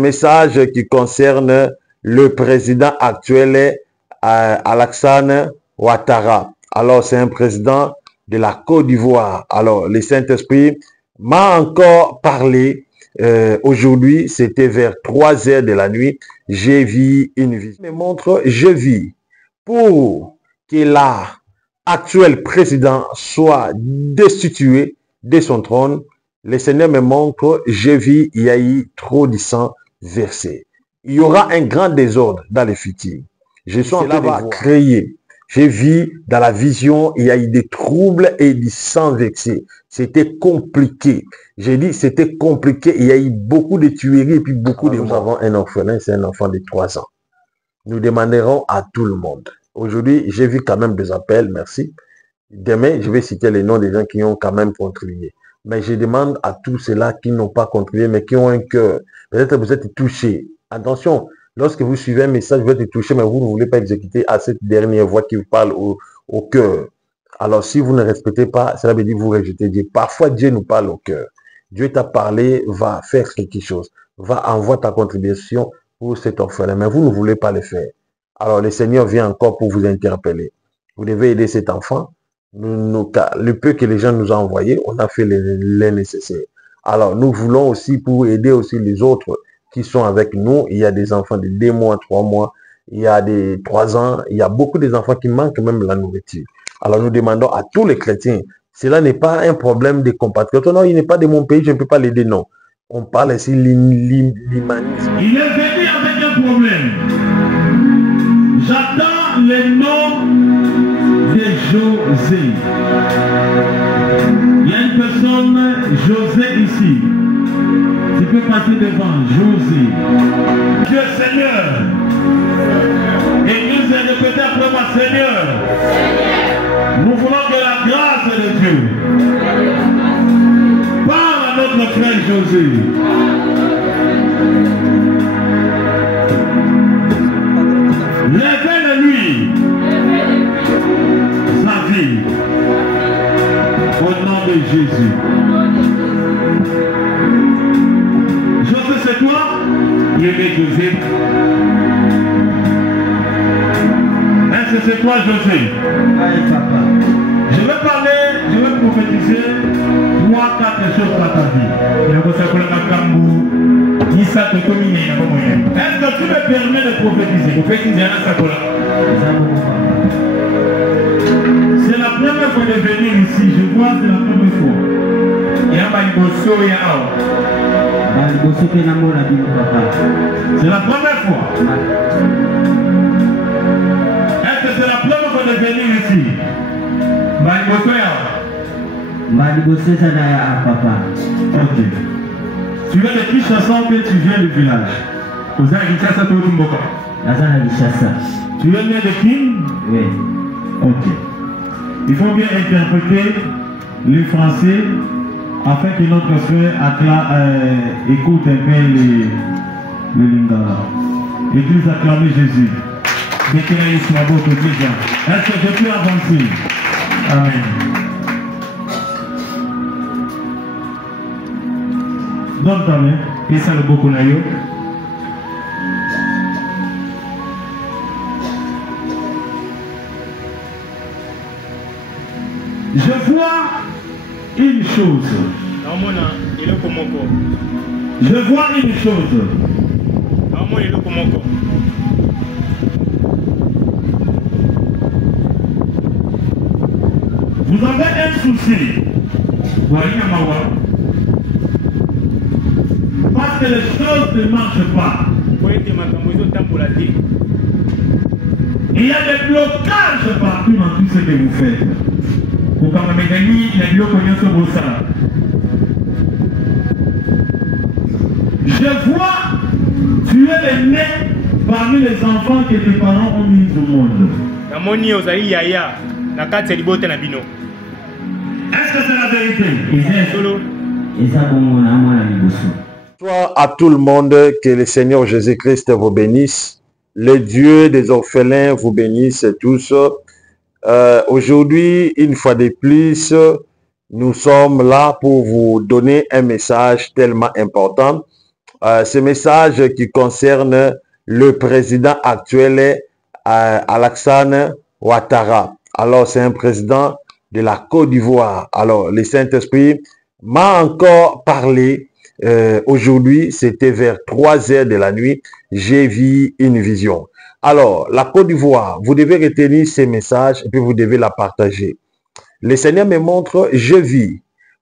Message qui concerne le président actuel Alassane Ouattara. Alors, c'est un président de la Côte d'Ivoire. Alors, le Saint-Esprit m'a encore parlé. Aujourd'hui, c'était vers 3 heures de la nuit. J'ai vu une vision. Me montre, je vis pour que l'actuel président soit destitué de son trône. Le Seigneur me montre, je vis, il y a eu trop de sang versé. Il y aura un grand désordre dans le futur. Je suis en train de créer. J'ai vu dans la vision, il y a eu des troubles et du sang versé. C'était compliqué. J'ai dit, c'était compliqué. Il y a eu beaucoup de tueries et puis beaucoup de morts. Nous avons un orphelin, c'est un enfant de 3 ans. Nous demanderons à tout le monde. Aujourd'hui, j'ai vu quand même des appels, merci. Demain, je vais citer les noms des gens qui ont quand même contribué. Mais je demande à tous ceux-là qui n'ont pas contribué, mais qui ont un cœur. Peut-être que vous êtes touchés. Attention, lorsque vous suivez un message, vous êtes touché, mais vous ne voulez pas exécuter à cette dernière voix qui vous parle au cœur. Alors, si vous ne respectez pas, cela veut dire que vous rejetez Dieu. Parfois, Dieu nous parle au cœur. Dieu t'a parlé, va faire quelque chose. Va envoyer ta contribution pour cet orphelin. Mais vous ne voulez pas le faire. Alors, le Seigneur vient encore pour vous interpeller. Vous devez aider cet enfant. Le peu que les gens nous ont envoyé, on a fait les nécessaires. Alors, nous voulons aussi pour aider aussi les autres qui sont avec nous. Il y a des enfants de 2 mois, 3 mois, il y a des 3 ans, il y a beaucoup d'enfants qui manquent même la nourriture. Alors, nous demandons à tous les chrétiens, cela n'est pas un problème des compatriotes. Non, il n'est pas de mon pays, je ne peux pas l'aider, non. On parle ici l'humanisme. Il est venu avec un problème. J'attends les noms de José. Il y a une personne, José ici. Tu peux passer devant José. Dieu Seigneur. Et nous est répété après moi, Seigneur. Nous voulons que la grâce de Dieu parle à notre frère José. Levez-le-lui sa vie au nom de Jésus. José, c'est toi? Bébé José. Est-ce que c'est toi, José? Oui, papa. Je vais parler, je vais prophétiser 3-4 choses dans ta vie. Est-ce que tu me permets de prophétiser? C'est la première fois de venir ici. Je vois, c'est la première fois. C'est la première fois. Est-ce que c'est la première fois de venir ici? Ok. Tu viens de Kinshasa ou tu viens du village? Tu viens de Kin? Oui. Ok. Il faut bien interpréter le français afin que notre frère écoute un peu le lingala. Église acclamez Jésus. Est-ce que je peux avancer? Amen. Donne ta main. Et ça le beaucoup naïo. Je vois une chose. Je vois une chose. Vous avez un souci. Parce que les choses ne marchent pas. Il y a des blocages partout dans tout ce que vous faites. Je vois, tu es le né parmi les enfants que tes parents ont mis au monde. Est-ce que c'est la vérité? Bonsoir à tout le monde, que le Seigneur Jésus-Christ vous bénisse. Le Dieu des orphelins vous bénisse tous. Aujourd'hui, une fois de plus, nous sommes là pour vous donner un message tellement important. ce message qui concerne le président actuel, Alassane Ouattara. Alors, c'est un président de la Côte d'Ivoire. Alors, le Saint-Esprit m'a encore parlé. Aujourd'hui, c'était vers 3 heures de la nuit. J'ai vu une vision. Alors, la Côte d'Ivoire, vous devez retenir ces messages et puis vous devez la partager. Le Seigneur me montre, je vis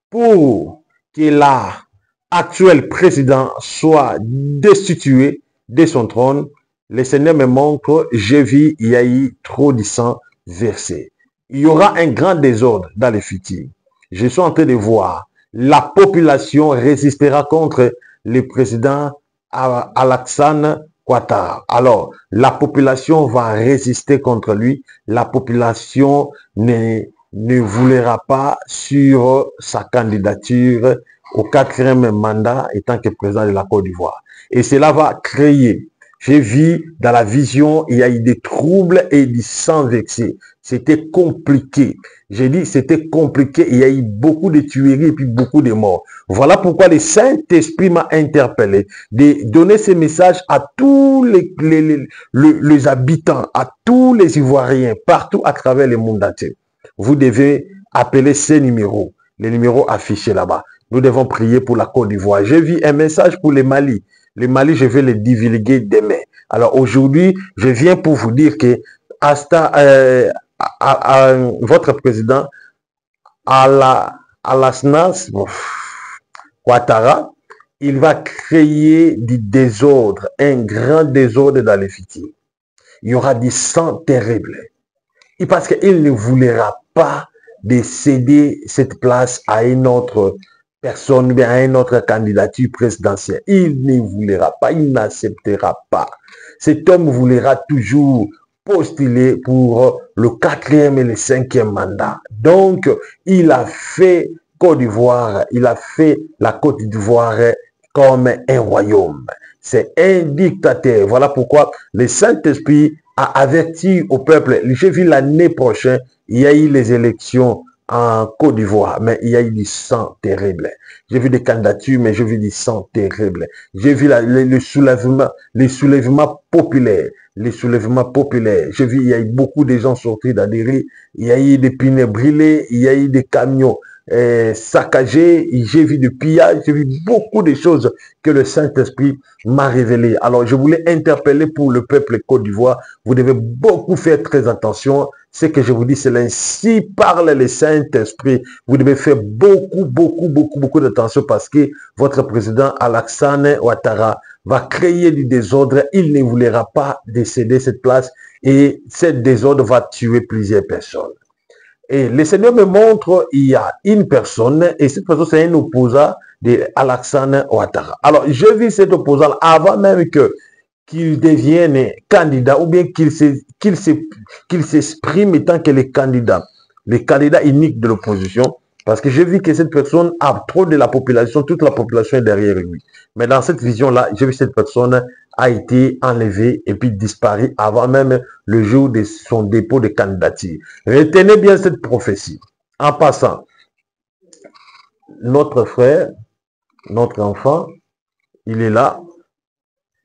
pour que l'actuel président soit destitué de son trône. Le Seigneur me montre, je vis, il y a eu trop de sang versé. Il y aura un grand désordre dans le futur. Je suis en train de voir, la population résistera contre le président Alassane Ouattara. Alors, la population va résister contre lui. La population ne voulera pas sur sa candidature au 4e mandat étant que président de la Côte d'Ivoire. Et cela va créer, j'ai vu dans la vision, il y a eu des troubles et du sang versé. C'était compliqué. J'ai dit c'était compliqué, il y a eu beaucoup de tueries et puis beaucoup de morts. Voilà pourquoi le Saint-Esprit m'a interpellé de donner ce message à tous les habitants, à tous les Ivoiriens, partout à travers le monde entier. Vous devez appeler ces numéros, les numéros affichés là-bas. Nous devons prier pour la Côte d'Ivoire. J'ai vu un message pour le Mali. Le Mali, je vais le divulguer demain. Alors aujourd'hui, je viens pour vous dire que votre président, Alassane Ouattara, il va créer du désordre, un grand désordre dans le futur. Il y aura du sang terrible. Et parce qu'il ne voudra pas de céder cette place à une autre personne, bien à une autre candidature présidentielle. Il ne voudra pas, il n'acceptera pas. Cet homme voudra toujours postuler pour le 4e et le 5e mandat. Donc, il a fait Côte d'Ivoire, il a fait la Côte d'Ivoire comme un royaume. C'est un dictateur. Voilà pourquoi le Saint-Esprit a averti au peuple. J'ai vu l'année prochaine, il y a eu les élections en Côte d'Ivoire, mais il y a eu du sang terrible. J'ai vu des candidatures, mais j'ai vu du sang terrible. J'ai vu les soulèvements populaires. Les soulèvements populaires. J'ai vu, il y a eu beaucoup de gens sortis d'adhérer. Il y a eu des pneus brûlés, il y a eu des camions saccagés. J'ai vu des pillages, j'ai vu beaucoup de choses que le Saint-Esprit m'a révélé. Alors, je voulais interpeller pour le peuple Côte d'Ivoire. Vous devez beaucoup faire très attention. Ce que je vous dis, c'est ainsi parle le Saint-Esprit. Vous devez faire beaucoup d'attention parce que votre président Alassane Ouattara va créer du désordre. Il ne voudra pas décéder cette place et ce désordre va tuer plusieurs personnes. Et le Seigneur me montre, il y a une personne et cette personne c'est un opposant de Alassane Ouattara. Alors, je vis cet opposant avant même qu'il devienne candidat ou bien qu'il s'exprime étant que le candidat unique de l'opposition. Parce que j'ai vu que cette personne a trop de la population, toute la population est derrière lui. Mais dans cette vision-là, j'ai vu que cette personne a été enlevée et puis disparue avant même le jour de son dépôt de candidature. Retenez bien cette prophétie. En passant, notre frère, notre enfant, il est là.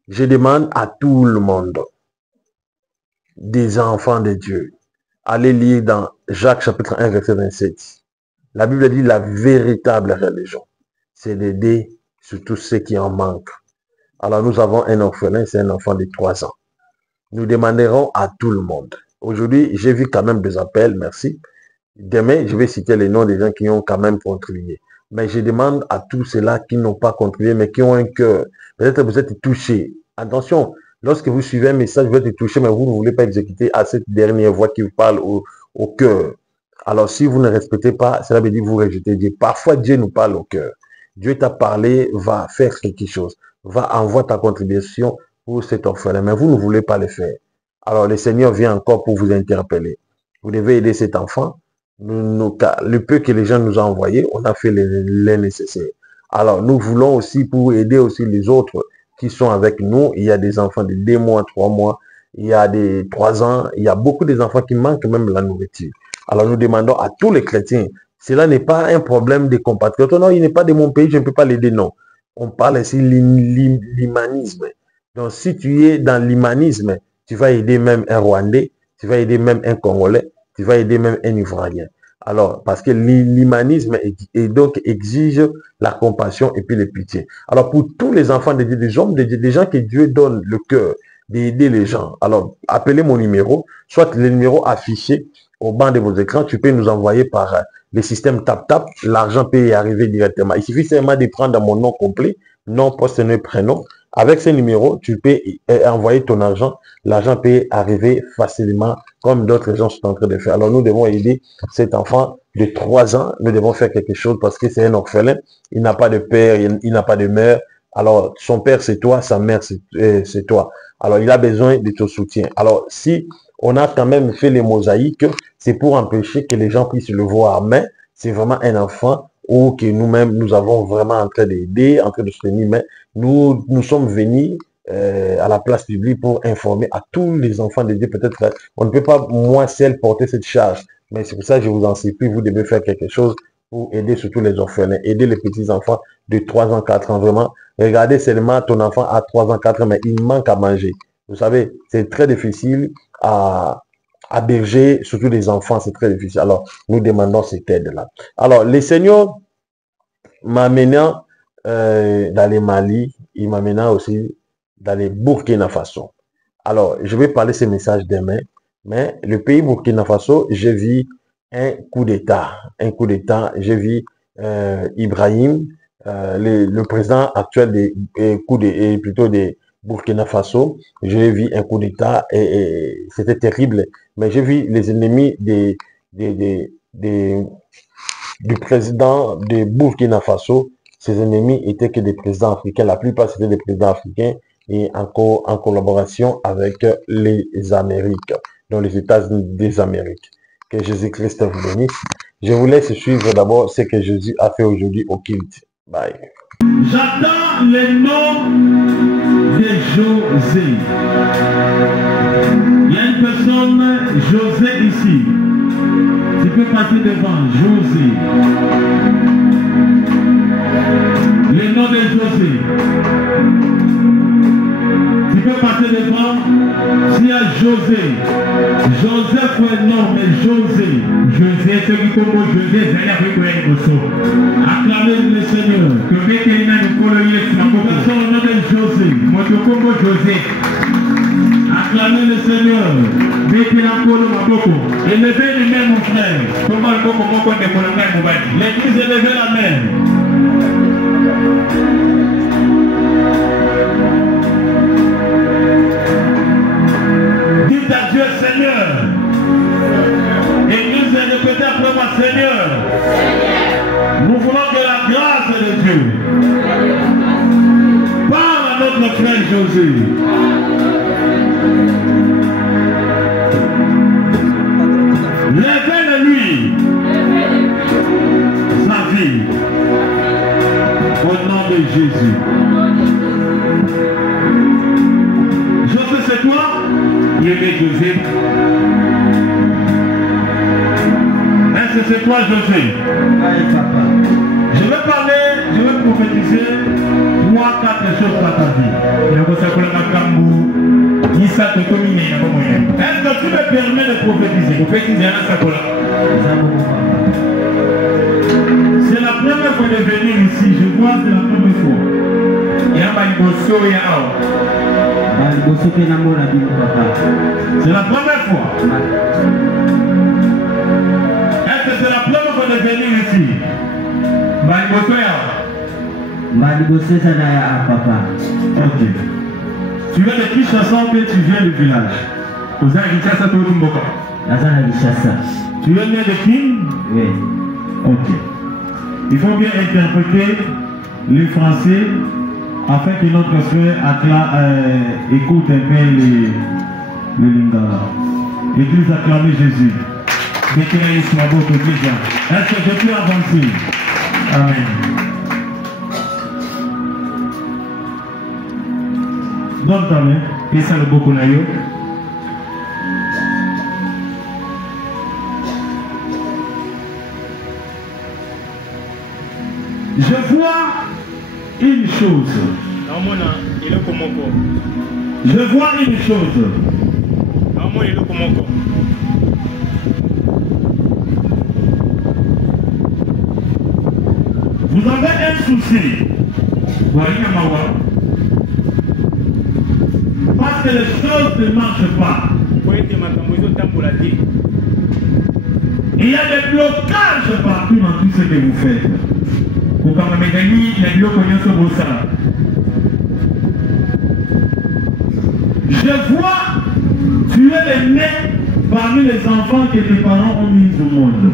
Je demande à tout le monde, des enfants de Dieu, allez lire dans Jacques chapitre 1 verset 27. La Bible dit la véritable religion, c'est d'aider sur tous ceux qui en manquent. Alors nous avons un orphelin, c'est un enfant de 3 ans. Nous demanderons à tout le monde. Aujourd'hui, j'ai vu quand même des appels, merci. Demain, je vais citer les noms des gens qui ont quand même contribué. Mais je demande à tous ceux-là qui n'ont pas contribué, mais qui ont un cœur. Peut-être que vous êtes touchés. Attention, lorsque vous suivez un message, vous êtes touché, mais vous ne voulez pas exécuter à cette dernière voix qui vous parle au cœur. Alors, si vous ne respectez pas, cela veut dire que vous rejetez Dieu. Parfois, Dieu nous parle au cœur. Dieu t'a parlé, va faire quelque chose. Va envoyer ta contribution pour cet orphelin. Mais vous ne voulez pas le faire. Alors, le Seigneur vient encore pour vous interpeller. Vous devez aider cet enfant. Le peu que les gens nous ont envoyé, on a fait les nécessaires. Alors, nous voulons aussi pour aider aussi les autres qui sont avec nous. Il y a des enfants de 2 mois, 3 mois. Il y a des 3 ans. Il y a beaucoup d'enfants qui manquent même la nourriture. Alors, nous demandons à tous les chrétiens, cela n'est pas un problème des compatriotes. Non, il n'est pas de mon pays, je ne peux pas l'aider, non. On parle ici l'humanisme. Donc, si tu es dans l'humanisme, tu vas aider même un Rwandais, tu vas aider même un Congolais, tu vas aider même un Ivoirien. Alors, parce que l'humanisme donc exige la compassion et puis la pitié. Alors, pour tous les enfants de Dieu, des hommes de Dieu, des gens que Dieu donne le cœur d'aider les gens, alors appelez mon numéro, soit le numéro affiché au bas de vos écrans, tu peux nous envoyer par le système TapTap, l'argent peut y arriver directement. Il suffit seulement de prendre mon nom complet, nom, poste, nom, prénom. Avec ce numéro, tu peux envoyer ton argent. L'argent peut arriver facilement, comme d'autres gens sont en train de faire. Alors, nous devons aider cet enfant de 3 ans. Nous devons faire quelque chose parce que c'est un orphelin. Il n'a pas de père, il n'a pas de mère. Alors, son père, c'est toi, sa mère, c'est toi. Alors, il a besoin de ton soutien. Alors, si on a quand même fait les mosaïques, c'est pour empêcher que les gens puissent le voir. Mais c'est vraiment un enfant ou que nous-mêmes, nous avons vraiment en train d'aider, en train de soutenir. Mais nous sommes venus à la place publique pour informer à tous les enfants de Dieu. Peut-être on ne peut pas, moi seul, porter cette charge. Mais c'est pour ça que je vous en supplie, vous devez faire quelque chose pour aider surtout les orphelins, aider les petits-enfants de 3 ans, 4 ans, vraiment. Regardez seulement ton enfant à 3 ans, 4 ans, mais il manque à manger. Vous savez, c'est très difficile à berger, surtout les enfants, c'est très difficile. Alors, nous demandons cette aide-là. Alors, le Seigneur m'amenant dans les Mali, il m'amenant aussi dans les Burkina Faso. Alors, je vais parler ce message demain, mais le pays Burkina Faso, j'ai vu un coup d'État. Un coup d'État, j'ai vu Ibrahim, le président actuel des Burkina Faso, j'ai vu un coup d'État et c'était terrible. Mais j'ai vu les ennemis du président de Burkina Faso. Ses ennemis étaient que des présidents africains. La plupart, c'était des présidents africains et encore en collaboration avec les Amériques, dans les États-Unis des Amériques. Que Jésus-Christ vous bénisse. Je vous laisse suivre d'abord ce que Jésus a fait aujourd'hui au culte. Bye. J'attends le nom de José. Il y a une personne, José, ici. Tu peux passer devant, José. Le nom de José. Tu peux passer devant. S'il y a José. Joseph est non, mais José. José, ce qui commence José, c'est la acclamez le Seigneur. Que personne au nom de José. José. Acclamez le Seigneur. Élevez les mains, mon frère. L'église, élevez la main. Dites à Dieu, Seigneur. Église, répétez après moi, Seigneur. Nous voulons que la grâce de Dieu parle à notre frère José. Levez-le-lui sa vie au nom de Jésus. José, c'est toi? Levez José. Est-ce que c'est toi, José? Oui, papa. Je vais parler, je vais prophétiser 3-4 choses dans ta vie. Est-ce que tu me permets de prophétiser? C'est la première fois de venir ici. Je vois, c'est la première fois. C'est la première fois. Est-ce que c'est la première fois de venir ici? Papa. Ok. Tu viens de Kinshasa ou tu viens du village? Tu viens de Kin? Oui. Ok. Il faut bien interpréter le français afin que notre frère écoute un peu le lingala. Église, acclamez Jésus. Est-ce que je peux avancer? Amen. Donne ta main. Et ça le beaucoup naïo. Je vois une chose. Je vois une chose. Vous avez un souci. Parce que les choses ne marchent pas. Il y a des blocages partout dans tout ce que vous faites. Je vois, tu es l'aîné parmi les enfants que tes parents ont mis au monde.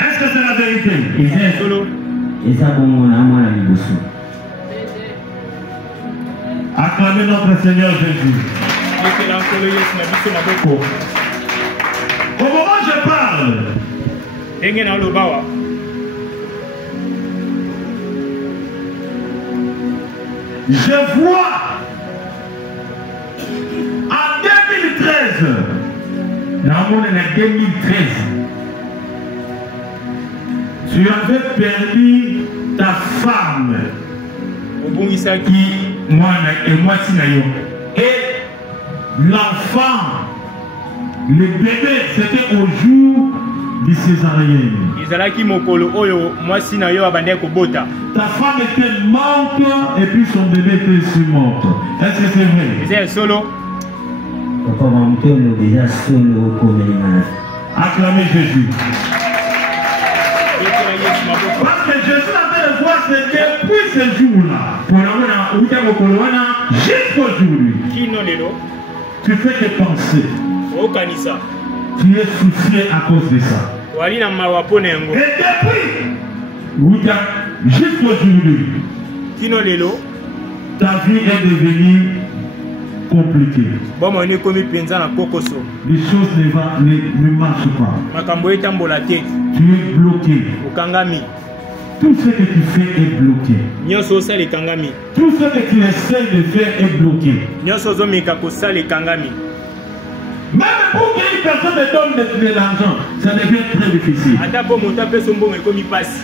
Est-ce que c'est la vérité? Acclamez notre Seigneur Jésus. Au moment où je parle, je vois en 2013, tu avais perdu ta femme et l'enfant, le bébé, c'était au jour du césarienne. Ta femme était morte et puis son bébé était aussi mort. Est-ce que c'est vrai? Acclamez Jésus. Parce que Jésus a fait le voir, c'est depuis ce jour-là, jusqu'aujourd'hui, tu fais que penser. Tu es soucié à cause de ça. Et depuis, jusqu'aujourd'hui, ta vie est devenue compliquée. Les choses ne marchent pas. Tu es bloqué. Tout ce que tu fais est bloqué. Tout ce que tu essaies de faire est bloqué. Même pour qu'une personne te donne de l'argent, ça devient très difficile.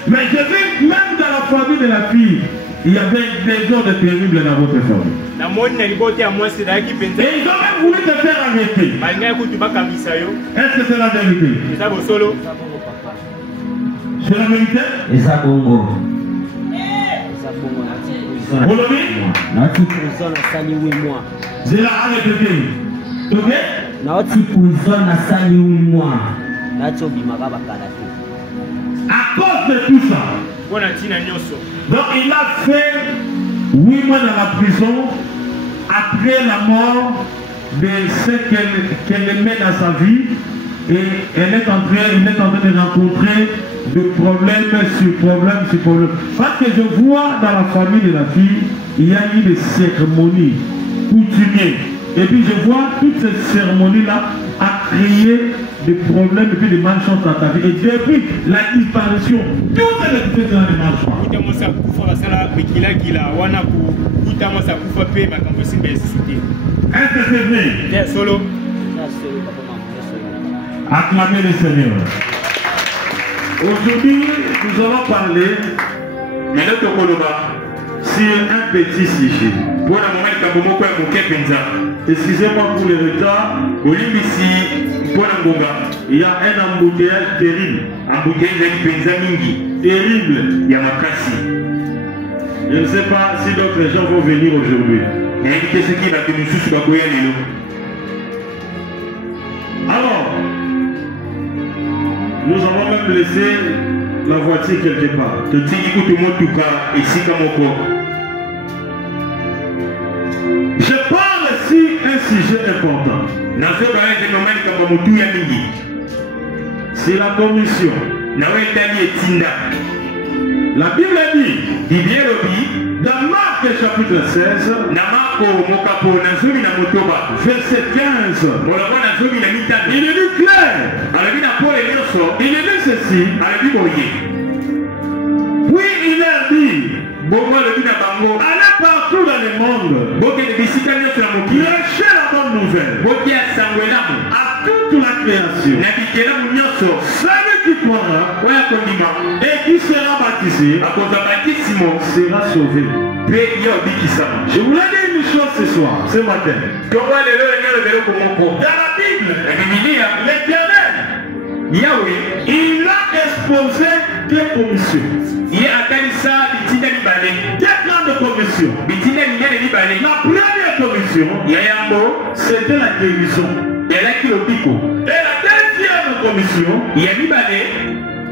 Mais je vis même dans la famille de la fille, il y avait des ordres terribles dans votre famille. Et ils ont même voulu te faire arrêter. Est-ce que c'est la vérité? C'est la vérité? Je l'ai répété. Ok? À cause de tout ça. Donc il a fait 8 mois dans la prison après la mort de ce qu'elle aimait dans sa vie. Et il est en train de rencontrer de problèmes sur problèmes sur problèmes. Parce que je vois dans la famille de la fille, il y a eu des cérémonies coutumières. Et puis je vois toutes ces cérémonies-là a créé des problèmes et puis des malchances dans ta vie. Et depuis la disparition, tout est fait dans les malchances. Est-ce que c'est vrai? Acclamez le Seigneur. Aujourd'hui, nous allons parler sur un petit sujet. Excusez-moi pour le retard. Il y a un embouteillage terrible. Terrible. Je ne sais pas si d'autres gens vont venir aujourd'hui. Alors, nous allons même laisser la voiture quelque part. Je parle sur un sujet important. C'est la commission. La Bible dit, dans Marc chapitre 16, verset 15, il est dit clair. Il est dit ceci. Oui, il a dit, allez partout dans le monde, prêchez la bonne nouvelle à toute la création. Celui qui croira et qui sera baptisé sera sauvé. Je voulais dire une chose ce soir, ce matin. Dans la Bible, l'Éternel, Yahweh, il a exposé des commissions. Des grandes commissions. La première commission, c'était la guérison. Et la deuxième commission,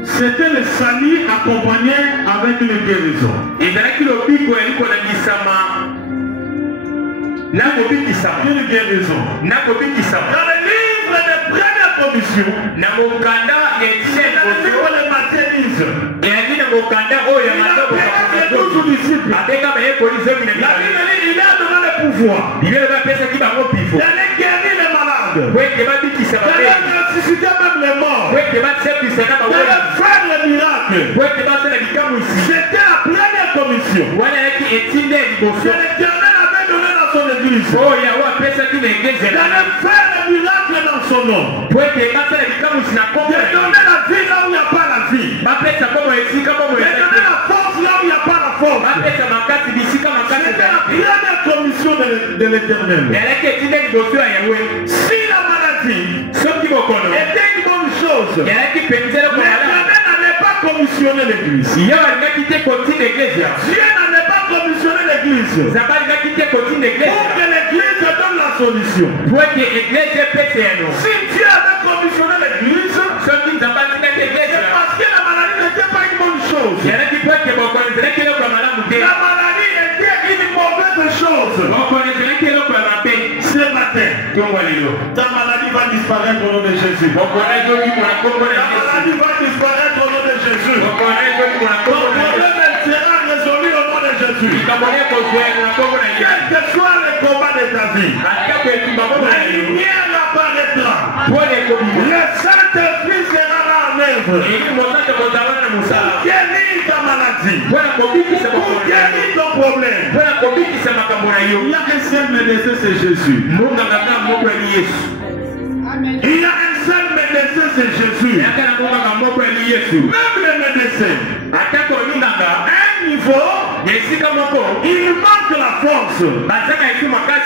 c'était le salut accompagné avec une guérison. Une guérison. Dans le livre de première commission, dans le livre de Matthéise, il a toujours disciples. La Bible dit il a donné le pouvoir d'aller guérir les malades, d'aller ressusciter même les morts, d'aller faire les miracles. C'était la première commission que l'Éternel avait donné dans son église. D'aller faire les miracles dans son nom. De donner la vie là où il n'y a pas la vie. De donner la force là où il n'y a pas la force. C'était la première commission de l'Éternel. Si la maladie était une bonne chose, l'Éternel n'allait pas commissionner l'église. Dieu n'allait pas commissionner l'église pour que l'église donne la solution. Si Dieu avait commissionné l'église, c'est parce que la maladie n'était pas une bonne chose. La maladie était une mauvaise chose. Ce matin, ta maladie va disparaître au nom de Jésus. Ta maladie va disparaître au nom de Jésus. Ton problème sera résolu au nom de Jésus. Quel que soit le combat de ta vie, la lumière apparaîtra. Le Saint-Esprit sera là en œuvre. Pour guérir ta maladie. Pour guérir ton problème. Il y a un seul médecin, c'est Jésus. Il y a un seul médecin, c'est Jésus. Même les médecins, à un niveau, il manque la force.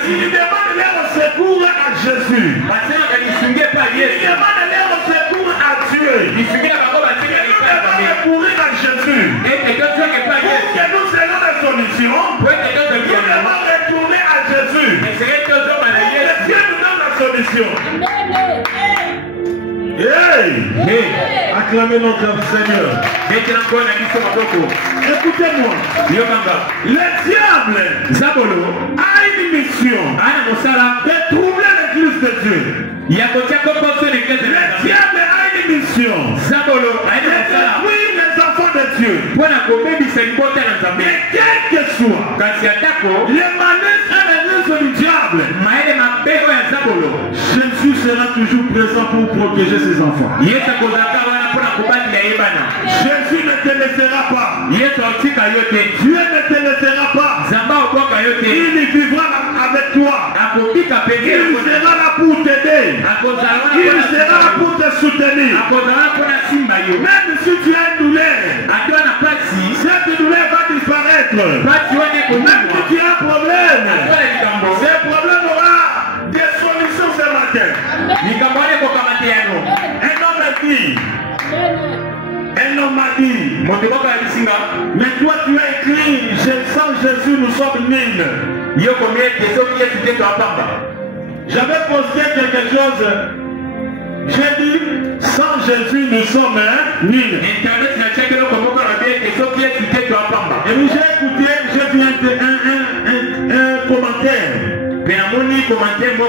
Il demande leur secours à Jésus. Il demande leur secours à Dieu. Nous devons recourir à Jésus. Pour que nous ayons des solutions, nous devons retourner à Jésus. Pour que Dieu nous donne la solution. Hey! Acclamez notre Seigneur. Écoutez-moi. Le diable a une mission de troubler l'église de Dieu. Le diable a une mission de détruire les enfants de Dieu. Mais quel que soit les manières et les œuvres du diable, Jésus sera toujours présent pour protéger ses enfants. Jésus ne te laissera pas. Dieu ne te laissera pas. Il vivra avec toi. Il sera là pour t'aider. Il sera là pour te soutenir. Même si tu as une douleur, cette douleur va disparaître. Même si tu as un problème, ce problème aura des solutions ce matin. Un homme m'a dit, mais toi tu as écrit, sans Jésus nous sommes nuls. J'avais posté quelque chose. J'ai dit, sans Jésus nous sommes nuls. Et puis j'ai écouté, j'ai vu un commentaire.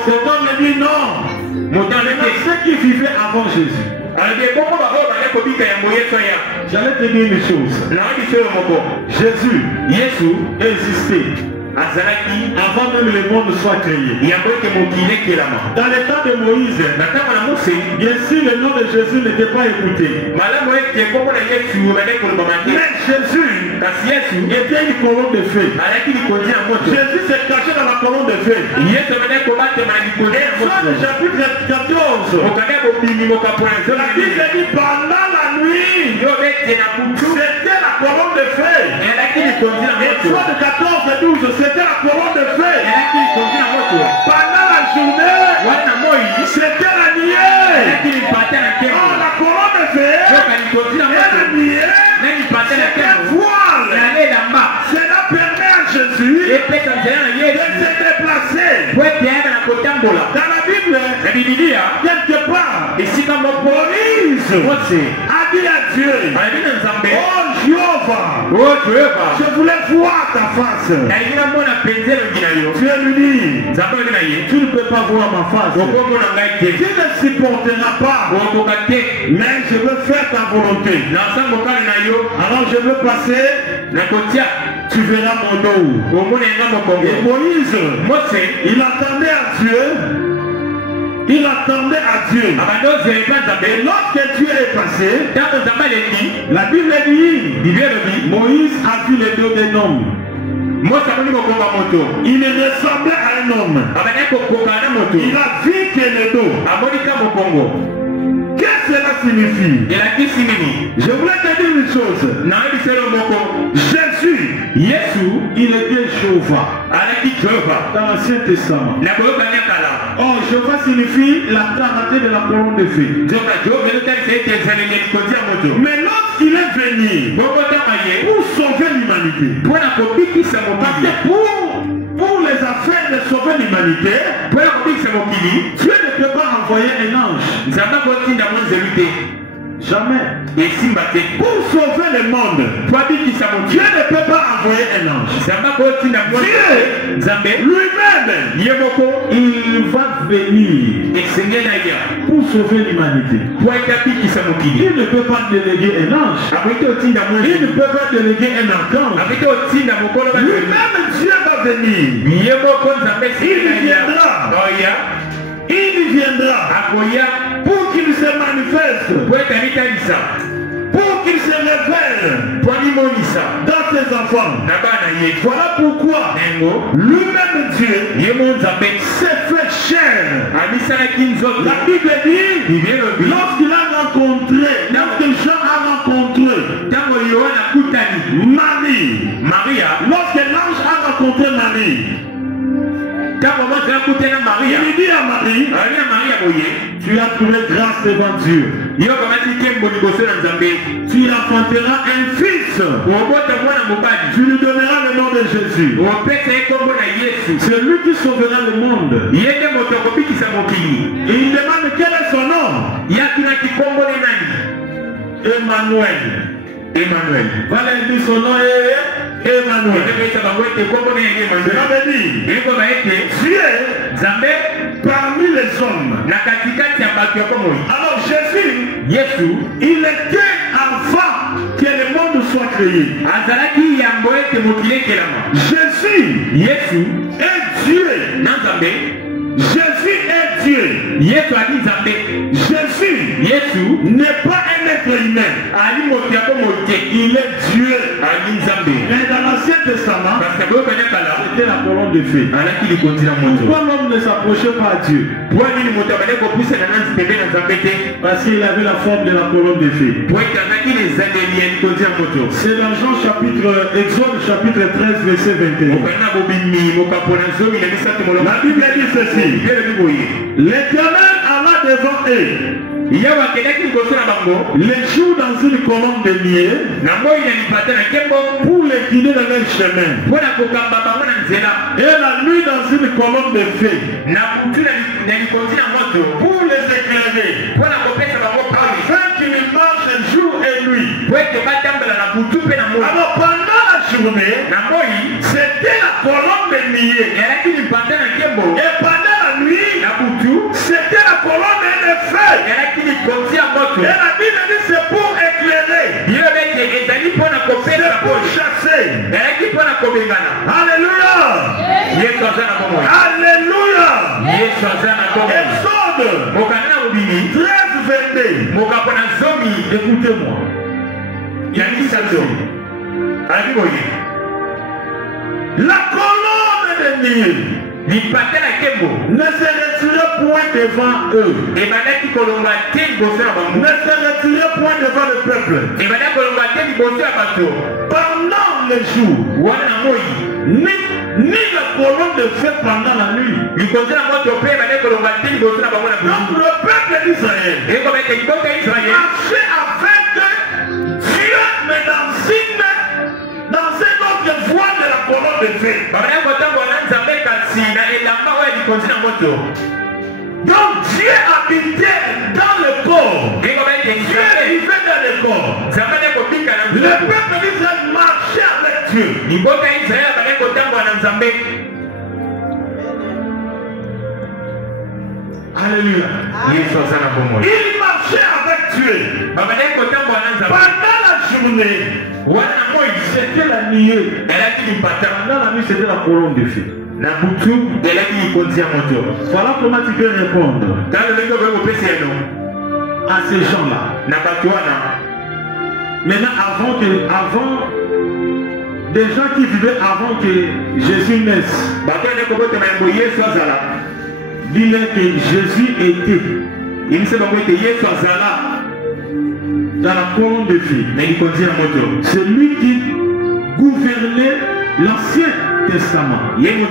Cet homme me dit non. Ceux qui vivaient avant Jésus. J'allais te dire une chose. Jésus existait avant même le monde soit créé. Dans le temps de Moïse, bien sûr le nom de Jésus n'était pas écouté. Mais Jésus était une colonne de feu. Jésus s'est caché dans la colonne de feu. Chapitre 14. La Bible dit pendant la C'était la couronne de feu. Exode 14 et 12, c'était la couronne de feu. Pendant la journée, c'était la nuée. Oh, la couronne de feu, et la nuée, c'était un voile. Cela permet à Jésus de se déplacer. Dans la Bible, quelque part, Moïse a dit à Dieu, oh Jéhovah, je voulais voir ta face. Dieu lui dit, tu ne peux pas voir ma face. Tu ne supporteras pas. Mais je veux faire ta volonté. Alors je veux passer. Tu verras mon dos. Et Moïse, il attendait à Dieu. Il attendait à Dieu. Et lorsque Dieu est passé, la Bible dit, Moïse a vu les dos d'un homme. Il ressemblait à un homme. Il a vu que le dos. Qu'est-ce que cela signifie? Je voulais te dire une chose. Jésus, il était Jéhovah. Dans l'Ancien Testament. Oh, Jéhovah signifie la clarté de la colonne de feu. Mais lorsqu'il est venu pour sauver l'humanité, pour les affaires de sauver l'humanité, Dieu ne peut pas envoyer un ange. Jamais. Pour sauver le monde, Dieu ne peut pas envoyer un ange. Dieu lui-même, il va venir pour sauver l'humanité. Il ne peut pas déléguer un ange. Il ne peut pas déléguer un archange. Lui-même, Dieu va venir. Il viendra pour qu'il se manifeste, pour qu'il se révèle dans ses enfants. Voilà pourquoi lui-même Dieu s'est fait chair. La Bible dit, lorsqu'il a rencontré, lorsque Jean a rencontré Marie, lorsque l'ange a rencontré Marie, il dit à Marie, tu as trouvé grâce devant Dieu. Tu enfanteras un fils. Tu lui donneras le nom de Jésus. C'est lui qui sauvera le monde. Et il demande quel est son nom. Emmanuel. Voilà, il dit son nom est Emmanuel. Cela veut dire Dieu parmi les hommes. Alors Jésus, il était avant que le monde soit créé. Jésus est Dieu. Jésus est Dieu. Jésus n'est pas un être humain. Il est Dieu. Mais dans l'Ancien Testament, c'était la colonne de feu. Pourquoi l'homme ne s'approchait pas à Dieu? Parce qu'il avait la forme de la colonne de feu. C'est dans Jean chapitre, Exode chapitre 13 verset 21. La Bible dit ceci. L'Éternel alla devant eux. Les jours dans une colonne de nuée pour les guider dans leur chemin. Et la nuit dans une colonne de feu pour les éclairer. Afin qu'ils marchent jour et nuit. Alors pendant la journée, c'était la colonne de nuée. Et pendant la nuit, c'était la colonne de feu. Et la Bible dit c'est pour éclairer. C'est pour chasser. Alléluia. Alléluia. Exode 13, 22. Écoutez-moi. Il y a dit ça. La colonne de nuée ne se retirait point devant eux. Ne se retirait point devant le peuple. Pendant les jours, ni la colonne de feu pendant la nuit. Donc le peuple d'Israël marchait avec Dieu, mais dans une autre voie de la colonne de feu. Donc Dieu habitait dans le corps. Dieu vivait dans le corps. Le peuple d'Israël marchait avec Dieu. Alléluia. Il marchait avec Dieu. Pendant la journée, c'était la nuée. Pendant la nuit, c'était la colonne de feu. Voilà comment tu peux répondre à ces gens-là. Maintenant, avant des gens qui vivaient avant que Jésus naisse, dis-leur que Jésus était dans la colonne de feu. C'est lui qui gouvernait l'Ancien Testament. C'est lui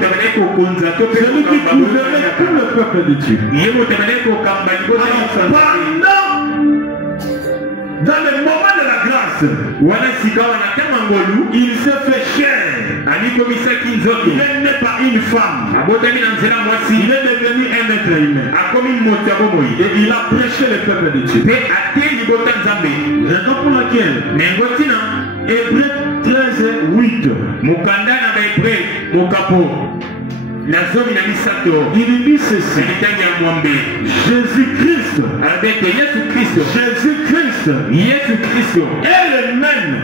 qui gouvernait tout le peuple de Dieu. Dans le moment de la grâce, il s'est fait chair. Il n'est pas une femme. Il est devenu un être humain. Et il a prêché le peuple de Dieu. Raison pour laquelle Hébreux 13:8. Il dit ceci. Jésus-Christ est le même.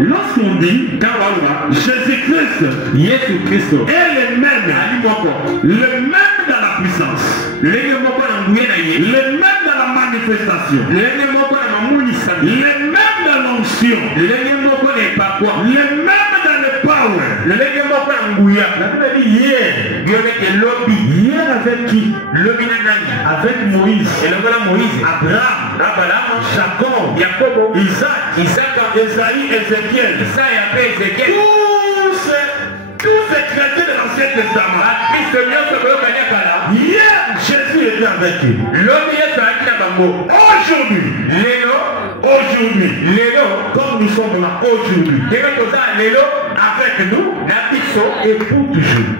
Lorsqu'on dit Jésus-Christ est le même dans la puissance, le même dans la manifestation, le même dans l'onction, le même dans le power. Hier avec qui? Avec Moïse, Abraham, Jacob, Isaac, Esaïe, Ézéchiel. Tous ces chrétiens de l'Ancien Testament. Hier, Jésus était avec eux. Aujourd'hui, comme nous sommes là aujourd'hui, avec nous, et pour toujours.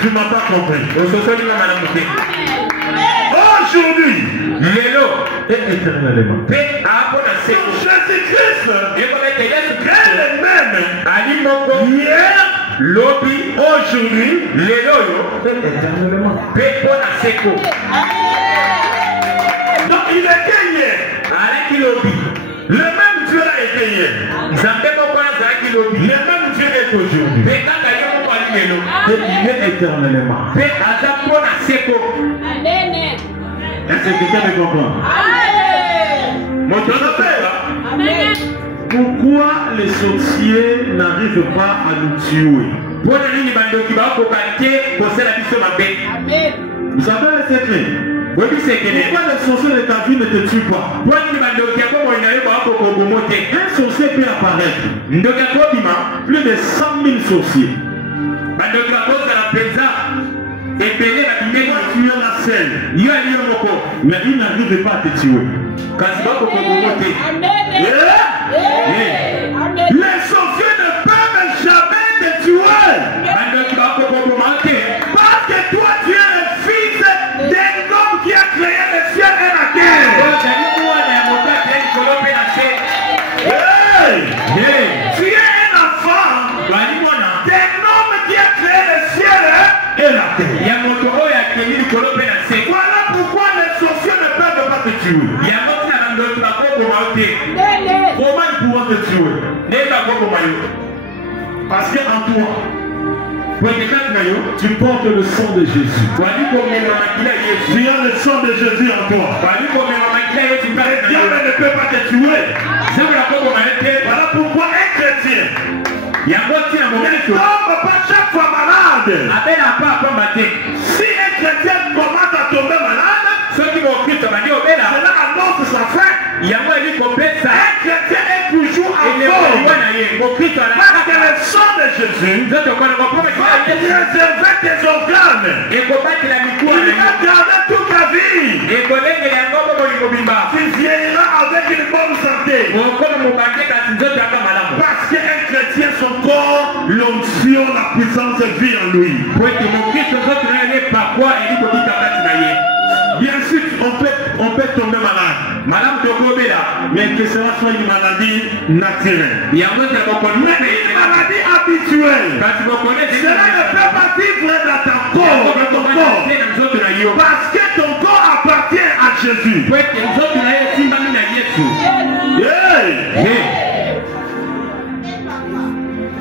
Tu m'as pas compris. Aujourd'hui, et éternellement. Jésus-Christ est le même. Hier, aujourd'hui, et éternellement. Donc il était hier. Le même Dieu a été hier. Le même Dieu est aujourd'hui. Et il est éternellement. Est-ce que quelqu'un me comprend? Pourquoi les sorciers n'arrivent pas à nous tuer? Vous savez le secret? Pourquoi les sorciers de ta vie ne te tuent pas? Un sorcier peut apparaître. Plus de 100 000 sorciers. Tu es la seule. Mais il n'arrive pas à te tuer. Les sorciers ne peuvent jamais te tuer. Parce que toi tu es le fils d'un homme qui a créé le ciel et la terre. Tu es un enfant d'un homme qui a créé le ciel et la terre. Voilà pourquoi les sorciers ne peuvent pas te tuer. Comment ils pourront te tuer? Parce qu'en toi, tu portes le sang de Jésus. Tu as le sang de Jésus en toi. Le diable ne peut pas te tuer. Voilà pourquoi un chrétien Il ne tombe pas chaque fois malade. Si un chrétien commence à tomber malade, cela annonce sa fin. Un chrétien est toujours en forme. Parce que le sang de Jésus va préserver tes organes. Il va garder toute ta vie. Tu vieilliras avec une bonne santé. Parce qu'un chrétien, son corps, l'onction, la puissance vit en lui. Bien sûr, on peut tomber malade. Mais que cela soit une maladie naturelle. Mais une maladie habituelle. Cela ne peut pas vivre dans ton corps. Parce que ton corps appartient à Jésus.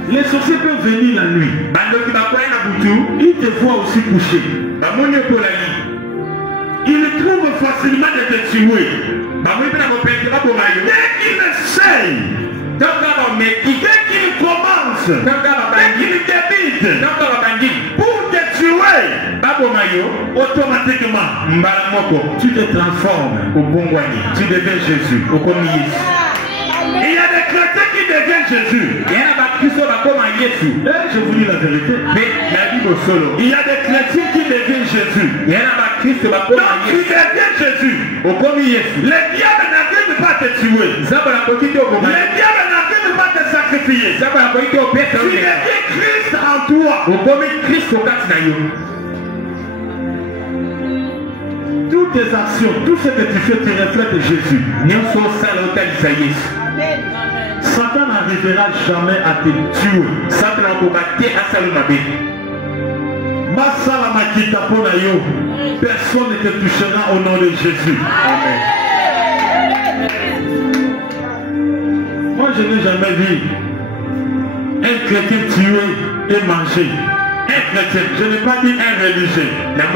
Les sorciers peuvent venir la nuit. Ils te voient aussi coucher. Ils trouvent facilement de te tuer. Dès qu'ils essayent, dès qu'ils commencent, dès qu'ils débitent pour te tuer, automatiquement, tu te transformes. Tu deviens Jésus. Il y a des chrétiens qui deviennent Jésus. Je vous dis la vérité. Il y a des chrétiens qui deviennent Jésus. Donc tu deviens Jésus. Les diables n'arrivent pas à te tuer. Les diables n'arrivent pas à te sacrifier. Tu deviens Christ en toi. Toutes tes actions, tout ce que tu fais, tu reflètes Jésus. Satan n'arrivera jamais à te tuer. Personne ne te touchera au nom de Jésus. Amen. Moi, je n'ai jamais vu un chrétien tuer et manger. Un chrétien, je n'ai pas dit un religieux. Un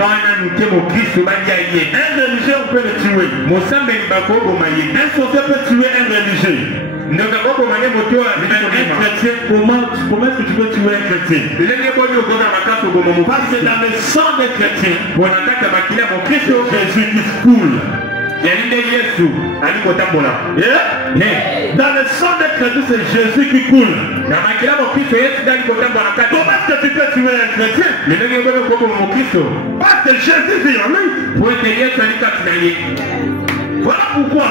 religieux, on peut le tuer. Un sorcier peut tuer un religieux. Un chrétien, comment est-ce que tu peux tuer un chrétien? Parce que dans le sang des chrétiens, Jésus qui coule. Dans le sang des chrétiens, c'est Jésus qui coule. Comment est-ce que tu peux tuer un chrétien? Parce que Jésus vit en lui. Voilà pourquoi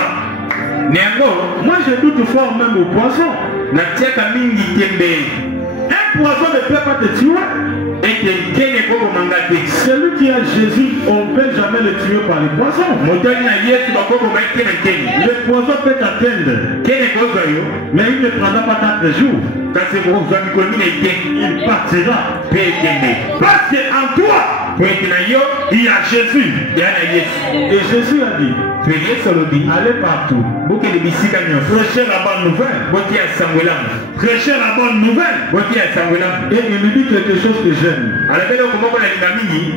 moi je doute fort même au poisson. Un poisson ne peut pas te tuer. Celui qui a Jésus, on ne peut jamais le tuer par les poissons. Le poisson peut t'atteindre, mais il ne prendra pas 4 jours. Il partira. Parce qu'en toi, il y a Jésus. Et Jésus a dit, allez partout. Prêchez la bonne nouvelle. Prêchez la bonne nouvelle. Et il lui dit quelque chose que j'aime.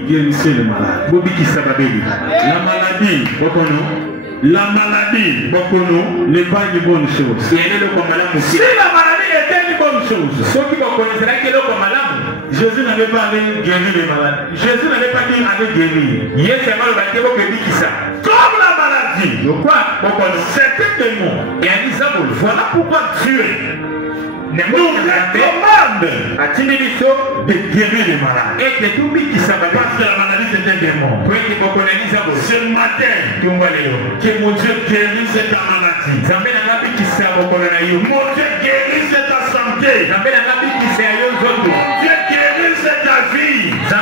Guérissez le malade. La maladie n'est pas une bonne chose. Si la maladie était une bonne chose, Jésus n'avait pas allé guérir les malades. Jésus n'avait pas dit aller guérir. Comme la maladie, c'est un démon. Voilà pourquoi Dieu nous recommande de guérir les malades. Parce que la maladie c'est un démon. Ce matin, que mon Dieu guérisse ta maladie. Mon Dieu guérisse ta santé. Mon Dieu guérisse ta vie. Je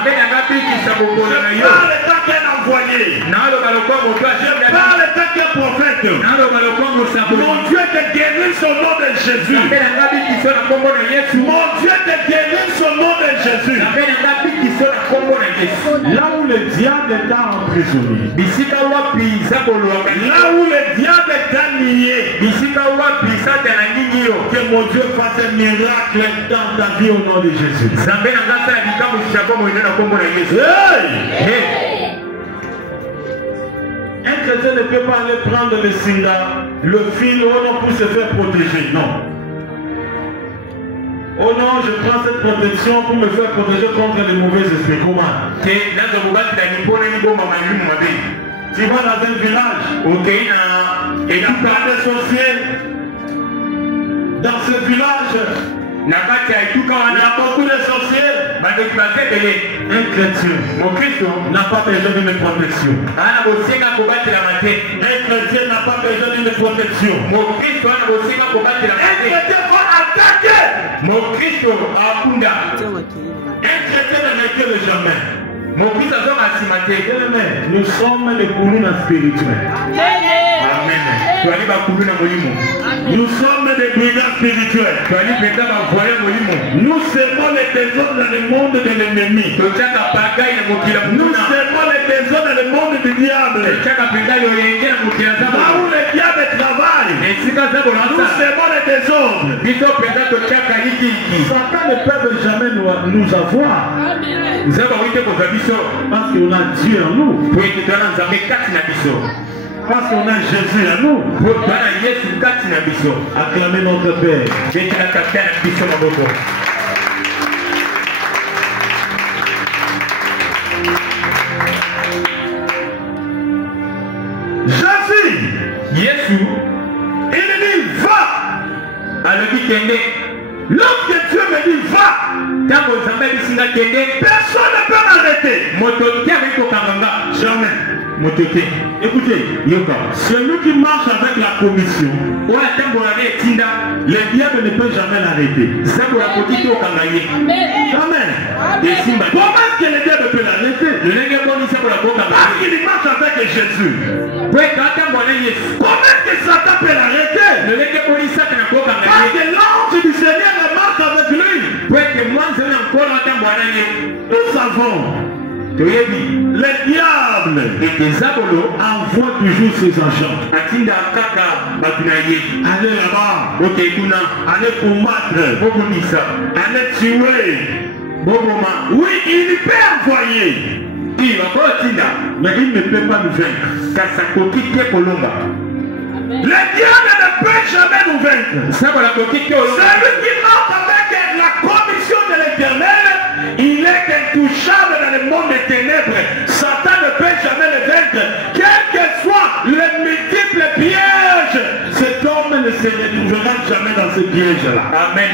parle tant qu'un envoyé. Je parle tant qu'un prophète. Mon Dieu te guérisse au nom de Jésus. Mon Dieu te guérisse au nom de Jésus. Là où le diable est emprisonné, là où le diable est nié, que mon Dieu fasse un miracle dans ta vie au nom de Jésus. Un chrétien ne peut pas aller prendre le singa, le fil pour se faire protéger. Non. Oh non, je prends cette protection pour me faire protéger contre les mauvais esprits. Comment? Tu vas dans un village, et tu parles des sorciers. Dans ce village, il y a beaucoup de sorciers. Un chrétien n'a pas besoin d'une protection. Un chrétien n'a pas besoin d'une protection. Un chrétien va attaquer. Un chrétien ne recule jamais. Nous sommes les colonnes spirituelles. Amen. Nous sommes des brigands spirituels. Nous servons les trésors dans le monde de l'ennemi. Nous servons les trésors dans le monde du diable. Là où le diable travaille, nous servons les trésors. Satan ne peut jamais nous avoir. Parce qu'on a Dieu en nous. Parce qu'on a Jésus en nous. Acclamez notre Père. Jésus, il dit va. Lorsque Dieu me dit va, personne ne peut m'arrêter. Jamais. Écoutez, celui qui marche avec la commission, le diable ne peut jamais l'arrêter. Amen. Comment est-ce que le diable peut l'arrêter? Parce qu'il marche avec Jésus. Comment est-ce que Satan peut l'arrêter? Parce que l'ange du Seigneur marche avec lui. Nous savons. Le diable envoie toujours ses agents. Allez là-bas, allez combattre, allez tuer. Oui, il peut envoyer, mais il ne peut pas nous vaincre. Le diable ne peut jamais nous vaincre. Celui qui marche avec la commission de l'Éternel, il est intouchable dans le monde des ténèbres. Satan ne peut jamais le vaincre. Quels que soient les multiples pièges, cet homme ne se retrouvera jamais dans ce piège-là. Amen.